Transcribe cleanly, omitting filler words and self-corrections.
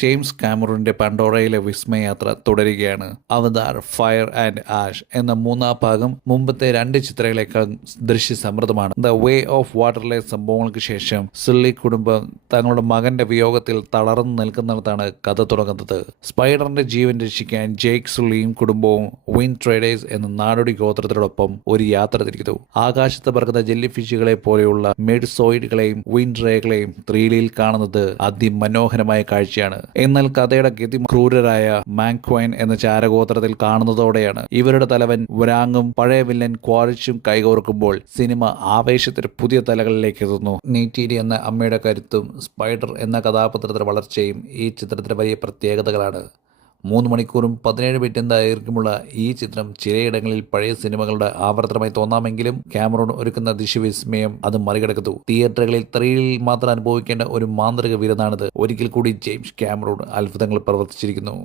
James കാമറൂണിന്റെ പണ്ടോറയിലെ വിസ്മയയാത്ര തുടരുകയാണ്. അവതാർ, fire and ash എന്ന മൂന്നാം ഭാഗം മുമ്പത്തെ രണ്ട് ചിത്രങ്ങളേക്കാൾ ദൃശ്യസമൃദ്ധമാണ്. ദ വേ ഓഫ് വാട്ടറിലെ സംഭവങ്ങൾക്ക് ശേഷം സുള്ളി കുടുംബം തങ്ങളുടെ മകന്റെ വിയോഗത്തിൽ തളർന്നു നിൽക്കുന്നിടത്താണ് കഥ തുടങ്ങുന്നത്. സ്പൈഡറിന്റെ ജീവൻ രക്ഷിക്കാൻ ജേക്ക് സുള്ളിയും കുടുംബവും വിൻഡ് ട്രേഡേഴ്സ് എന്ന നാടോടി ഗോത്രത്തിനോടൊപ്പം ഒരു യാത്ര തിരിക്കുന്നു. ആകാശത്ത് പറക്കുന്ന ജെല്ലി ഫിഷുകളെ പോലെയുള്ള മെഡ്സോയിഡുകളെയും വിൻഡ് റേകളെയും ത്രീലിയിൽ കാണുന്നത് അതിമനോഹരമായ കാഴ്ചയാണ്. എന്നാൽ കഥയുടെ ഗതി ക്രൂരരായ മാങ്ക്വൈൻ എന്ന ചാരഗോത്രത്തിൽ കാണുന്നതോടെയാണ്. ഇവരുടെ തലവൻ വരാങ്ങും പഴയ വില്ലൻ ക്വാറിച്ചും കൈകോർക്കുമ്പോൾ സിനിമ ആവേശത്തിന് പുതിയ തലങ്ങളിലേക്ക് എത്തുന്നു. നീറ്റീരി എന്ന അമ്മയുടെ കരുത്തും സ്പൈഡർ എന്ന കഥാപാത്രത്തിന്റെ വളർച്ചയും ഈ ചിത്രത്തിന്റെ വലിയ പ്രത്യേകതകളാണ്. 3 മണിക്കൂറും 17 മിനിറ്റും ദൈർഘ്യമുള്ള ഈ ചിത്രം ചിലയിടങ്ങളിൽ പഴയ സിനിമകളുടെ ആവർത്തനമായി തോന്നാമെങ്കിലും കാമറൂൺ ഒരുക്കുന്ന ദൃശ്യവിസ്മയം അത് മറികടക്കുന്നു. തിയേറ്ററുകളിൽ ത്രീയിൽ മാത്രം അനുഭവിക്കേണ്ട ഒരു മാന്ത്രിക വിരുന്നാണിത്. ഒരിക്കൽ കൂടി ജെയിംസ് കാമറൂൺ അത്ഭുതങ്ങൾ പ്രവർത്തിച്ചിരിക്കുന്നു.